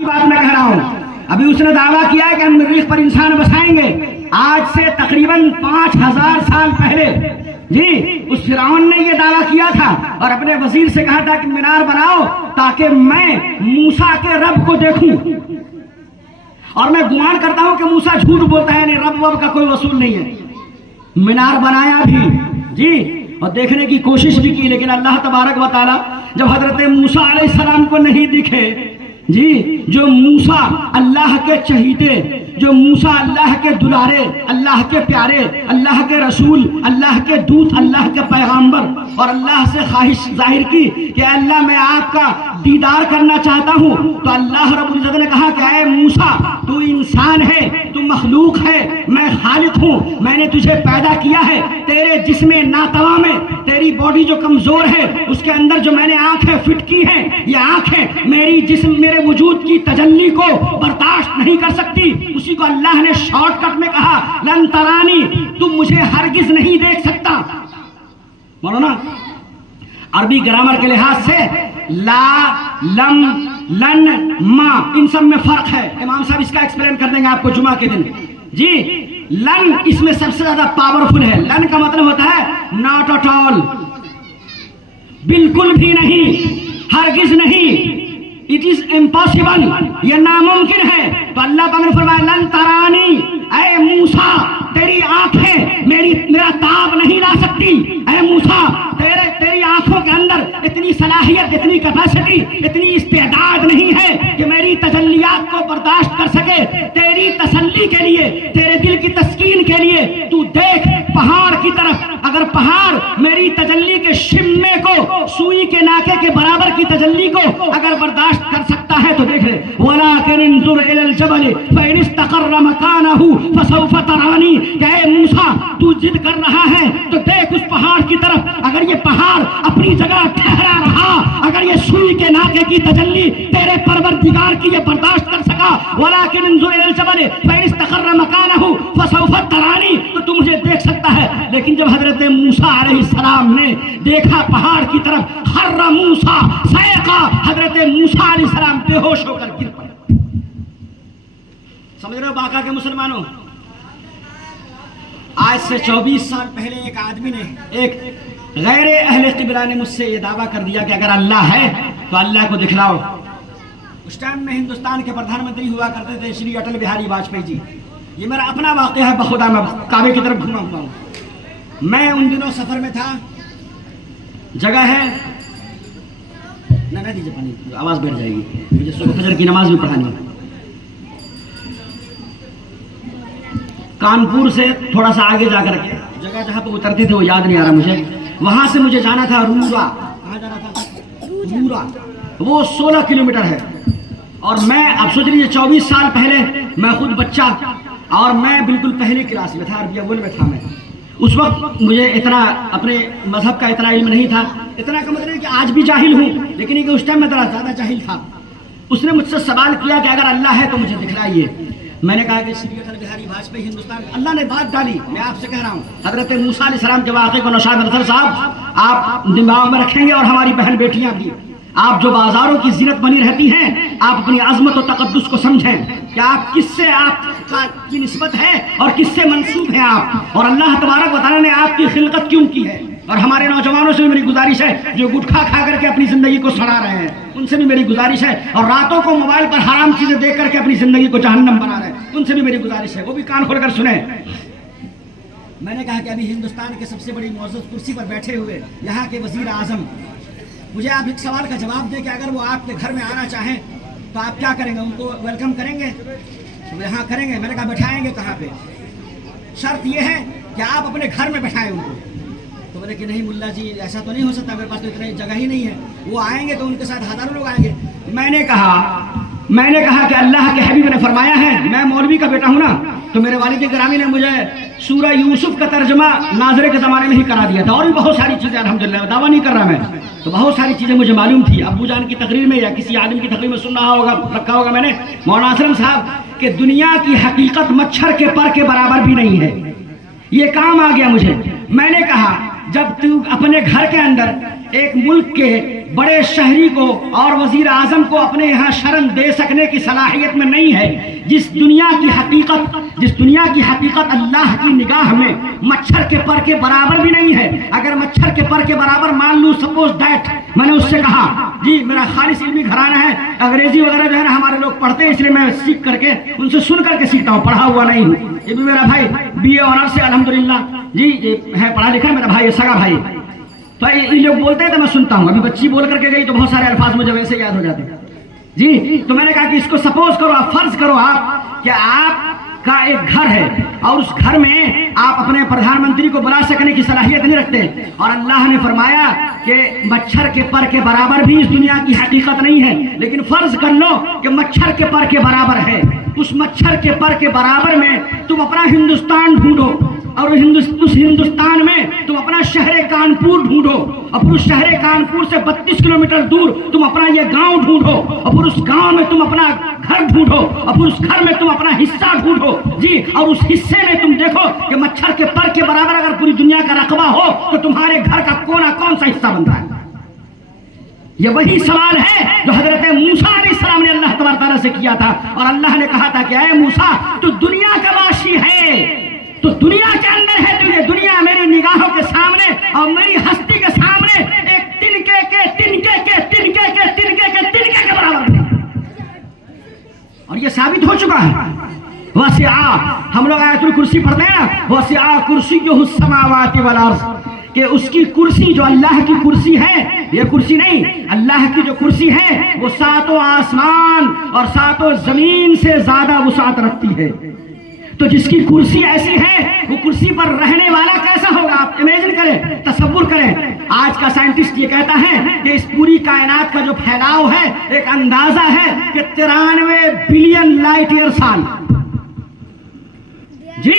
بات میں کہہ رہا ہوں. ابھی اس نے دعویٰ کیا ہے کہ ہم مریخ پر انسان بسائیں گے. آج سے تقریباً 5000 سال پہلے جی اس فرعون نے یہ دعویٰ کیا تھا اور اپنے وزیر سے کہا تھا کہ مینار بناؤ تاکہ میں موسیٰ کے رب کو دیکھوں. اور میں گمان کرتا ہوں کہ موسیٰ جھوٹ بولتا ہے, یعنی رب وب کا کوئی وصول نہیں ہے. مینار بنایا بھی جی اور دیکھنے کی کوشش بھی کی, لیکن اللہ تبارک و تعالی جب حضرت موسیٰ علیہ السلام کو نہیں دکھے جی, جو موسیٰ اللہ کے چہیتے, جو موسیٰ اللہ کے دلارے, اللہ کے پیارے, اللہ کے رسول, اللہ کے دوت, اللہ کے پیغامبر, اور اللہ سے خواہش ظاہر کی کہ اللہ میں آپ کا دیدار کرنا چاہتا ہوں, تو اللہ رب العزت نے کہا کہ اے موسیٰ تو انسان ہے, تو مخلوق ہے, میں خالق ہوں, میں نے تجھے پیدا کیا ہے, تیرے جسم ناتواں میں تیری باڈی جو کمزور ہے اس کے اندر جو میں نے آنکھیں فٹ کی ہیں, یہ آنکھیں میری جسم میرے وجود کی تجلی کو برداشت نہیں کر سکتی. اسی کو اللہ نے شارٹ کٹ میں کہا لن ترانی, تم مجھے ہرگز نہیں دیکھ سکتا. مولانا عربی گرامر کے لحاظ سے لا, لم, لن, ما ان سب میں فرق ہے. امام صاحب اس کا ایکسپلین کر دیں گے آپ کو جمعہ کے دن. جی لن اس میں سب سے زیادہ پاورفل ہے. لن کا مطلب ہوتا ہے ناٹ ایٹ آل, بالکل بھی نہیں, ہرگز نہیں, اٹ از امپاسبل, یہ ناممکن ہے. تو اللہ پاک نے فرمایا لن ترانی, اے موسیٰ تیری آنکھیں میرا تاب نہیں لا سکتی. اے موسیٰ تیری آنکھوں کے اندر اتنی صلاحیت, اتنی کیپیسٹی, اتنی استعداد نہیں ہے کہ میری تجلیات کو برداشت کر سکے. تیری تسلی کے لیے, تیرے دل کی تسکین کے لیے تو دیکھ پہاڑ کی طرف. اگر پہاڑ میری تجلی کے شمے کو, سوئی کے ناکے کے برابر کی تجلی کو اگر برداشت کر سکتا ہے تو دیکھ لے. وَلَٰكِنِ انظُرْ إِلَى الْجَبَلِ فَإِنِ اسْتَقَرَّ مَكَانَهُ فَسَوْفَ تَرَانِي, کہ اے موسیٰ تو ضد کر رہا ہے تو دیکھ اس پہاڑ کی طرف. اگر یہ پہاڑ اپنی جگہ ٹھہرا رہا, اگر یہ سوئی کے ناکے کی تجلی تیرے پروردگار کی یہ برداشت کر سکا, وَلَٰكِنِ انظُرْ إِلَى الْجَبَلِ فَإِنِ اسْتَقَرَّ مَكَانَهُ فَسَوْفَ تَرَانِي, تو تم مجھے دیکھ سکتا ہے. لیکن جب حضرت موسیٰ علیہ السلام نے دیکھا پہاڑ کی طرف, خر موسیٰ صعقا, حضرت موسیٰ علیہ السلام بے ہوش ہو کر گر پڑے. سمجھ رہے ہو باقا کے مسلمانوں, آج سے 24 سال پہلے ایک آدمی نے, ایک غیر اہل قبلہ نے مجھ سے یہ دعویٰ کر دیا کہ اگر اللہ ہے تو اللہ کو دکھلاؤ. اس ٹائم میں ہندوستان کے پردھان منتری ہوا کرتے تھے شری اٹل بہاری واجپئی جی. یہ میرا اپنا واقعہ ہے, بخدا میں کعبے کی طرف گھوما ہوا ہوں. میں ان دنوں سفر میں تھا, جگہ ہے نہ دیجیے پانی, آواز بیٹھ جائے گی, مجھے صبح فجر کی نماز بھی پڑھانی ہے. کانپور سے تھوڑا سا آگے جا کر کے جگہ جہاں پہ اترتے تھے وہ یاد نہیں آ رہا مجھے, وہاں سے مجھے جانا تھا رورا. کہاں جانا تھا؟ رورا. وہ 16 کلومیٹر ہے. اور میں اب سوچ لیجیے 24 سال پہلے میں خود بچہ, اور میں بالکل پہلی کلاس میں تھا, عربی اول میں تھا. میں اس وقت مجھے اتنا اپنے مذہب کا اتنا علم نہیں تھا. اتنا کا مطلب کہ آج بھی جاہل ہوں, لیکن یہ کہ اس ٹائم میں ذرا زیادہ جاہل تھا. اس نے مجھ سے سوال کیا کہ اگر اللہ ہے تو مجھے دکھلائیے. میں نے کہا کہ شری اٹل بہاری واجپئی ہندوستان, اللہ نے بات ڈالی. میں آپ سے کہہ رہا ہوں حضرت موسیٰ علیہ السلام کے واقعے کو نوشاد نصر صاحب آپ دماغ میں رکھیں گے, اور ہماری بہن بیٹیاں بھی. آپ جو بازاروں کی زینت بنی رہتی ہیں, آپ اپنی عظمت و تقدس کو سمجھیں کہ آپ کس سے آپ کی نسبت ہے اور کس سے منسوب ہیں آپ, اور اللہ تبارک و تعالیٰ نے آپ کی خلقت کیوں کی ہے. اور ہمارے نوجوانوں سے بھی میری گزارش ہے جو گٹکھا کھا کر کے اپنی زندگی کو سڑا رہے ہیں, ان سے بھی میری گزارش ہے, اور راتوں کو موبائل پر حرام چیزیں دیکھ کر کے اپنی زندگی کو جہنم بنا رہے ہیں, ان سے بھی میری گزارش ہے, وہ بھی کان کھول کر سنیں. میں نے کہا کہ ابھی ہندوستان کے سب سے بڑی معزز کرسی پر بیٹھے ہوئے یہاں کے وزیر اعظم, مجھے آپ ایک سوال کا جواب دیں کہ اگر وہ آپ کے گھر میں آنا چاہیں تو آپ کیا کریں گے؟ ان کو ویلکم کریں گے؟ یہاں کریں گے. میں نے کہا بٹھائیں گے کہاں پہ؟ شرط یہ ہے کہ آپ اپنے گھر میں بٹھائیں ان کو. تو بولے کہ نہیں ملا جی ایسا تو نہیں ہو سکتا, میرے پاس تو اتنی جگہ ہی نہیں ہے. وہ آئیں گے تو ان کے ساتھ ہزاروں لوگ آئیں گے. میں نے کہا کہ اللہ کے حبیب نے فرمایا ہے, میں مولوی کا بیٹا ہوں نا, تو میرے والد گرامی نے مجھے سورہ یوسف کا ترجمہ ناظرے کے زمانے میں ہی کرا دیا تھا, اور بھی بہت ساری چیزیں, الحمدللہ دعویٰ نہیں کر رہا میں, تو بہت ساری چیزیں مجھے معلوم تھی. ابو جان کی تقریر میں یا کسی عالم کی تقریر میں سن رہا ہوگا, رکھا ہوگا میں نے مولانا اسلم صاحب کہ دنیا کی حقیقت مچھر کے پر کے برابر بھی نہیں ہے. یہ کام آ گیا مجھے. میں نے کہا جب تو اپنے گھر کے اندر ایک ملک کے بڑے شہری کو اور وزیر اعظم کو اپنے یہاں شرم دے سکنے کی صلاحیت میں نہیں ہے، جس دنیا کی حقیقت اللہ کی نگاہ میں مچھر کے پر کے برابر بھی نہیں ہے، اگر مچھر کے پر کے برابر مان لوں سپوز دیٹ، میں نے اس سے کہا جی میرا خالص علمی گھرانہ ہے، انگریزی وغیرہ جو ہے نا ہمارے لوگ پڑھتے ہیں، اس لیے میں سیکھ کر کے ان سے سن کر کے سیکھتا ہوں، پڑھا ہوا نہیں ہوں، یہ بھی میرا بھائی BA آنرس سے الحمدللہ جی ہے، پڑھا لکھا ہے میرا بھائی، سگا بھائی، تو یہ لوگ بولتے ہیں تو میں سنتا ہوں، ابھی بچی بول کر کے گئی تو بہت سارے الفاظ مجھے ویسے یاد ہو جاتے ہیں جی، تو میں نے کہا کہ اس کو سپوز کرو، آپ فرض کرو آپ کہ آپ کا ایک گھر ہے اور اس گھر میں آپ اپنے پردھان منتری کو بلا سکنے کی صلاحیت نہیں رکھتے، اور اللہ نے فرمایا کہ مچھر کے پر کے برابر بھی اس دنیا کی حقیقت نہیں ہے، لیکن فرض کر لو کہ مچھر کے پر کے برابر ہے، اس مچھر کے پر کے برابر میں تم اپنا ہندوستان ڈھونڈو، اور اس ہندوستان میں تم اپنا شہر کانپور ڈھونڈو، اور پھر اس شہر کانپور سے 32 کلومیٹر دور تم اپنا یہ گاؤں ڈھونڈو، اور پھر اس گاؤں میں تم اپنا گھر ڈھونڈو، اور پھر اس گھر میں تم اپنا حصہ ڈھونڈو جی، اور اس حصے میں تم دیکھو کہ مچھر کے پر کے برابر اگر پوری دنیا کا رقبہ ہو تو تمہارے گھر کا کونا کون سا حصہ بنتا ہے؟ یہ وہی سوال ہے جو حضرت موسیٰ علیہ السلام نے اللہ تبارک تعالیٰ سے کیا تھا، اور اللہ نے کہا تھا کہ اے موسیٰ تو دنیا کا باشی ہے، تو دنیا کے اندر ہے، تو یہ دنیا میری نگاہوں کے سامنے اور میری ہستی کے سامنے ایک تنکے کے برابر ہے، اور یہ ثابت ہو چکا ہے۔ وسع، ہم لوگ آیت الکرسی پڑھتے ہیں نا، وسع کرسیہ السماوات والارض، کہ اس کی کرسی جو اللہ کی کرسی ہے، یہ کرسی نہیں، اللہ کی جو کرسی ہے وہ 7 آسمان اور 7 زمین سے زیادہ وسعت رکھتی ہے، تو جس کی کرسی ایسی ہے وہ کرسی پر رہنے والا کیسا ہوگا؟ آپ امیجن کریں، تصور کریں۔ آج کا سائنٹسٹ یہ کہتا ہے کہ اس پوری کائنات کا جو پھیلاؤ ہے ایک اندازہ ہے کہ 93 بلین لائٹ ایئر سال، جی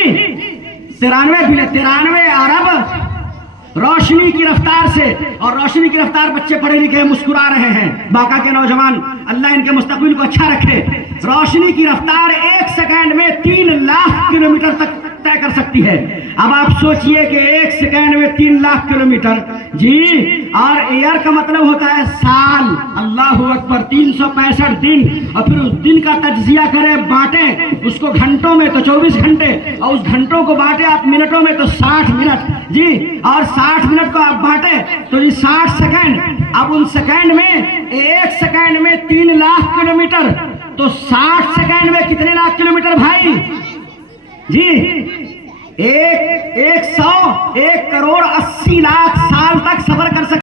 93 ارب روشنی کی رفتار سے، اور روشنی کی رفتار بچے پڑھے لکھے مسکرا رہے ہیں، باقا کے نوجوان اللہ ان کے مستقبل کو اچھا رکھے، روشنی کی رفتار 1 سیکنڈ میں 3 لاکھ کلومیٹر تک طے کر سکتی ہے۔ اب آپ سوچئے کہ 1 سیکنڈ میں 3 لاکھ کلومیٹر، جی، اور ایئر کا مطلب ہوتا ہے سال، اللہ اکبر، 365 دن، اور پھر اس دن کا تجزیہ کریں، بانٹیں اس کو گھنٹوں میں تو 24 گھنٹے، اور اس گھنٹوں کو بانٹیں آپ منٹوں میں تو 60 منٹ، جی، اور 60 منٹ کو آپ بانٹیں تو جی 60 سیکنڈ، اب ان سیکنڈ میں 1 سیکنڈ میں 3 لاکھ کلومیٹر، تو 60 سیکنڈ میں کتنے لاکھ کلومیٹر بھائی؟ جی 1 کروڑ 80 لاکھ سال تک سفر کر سکتے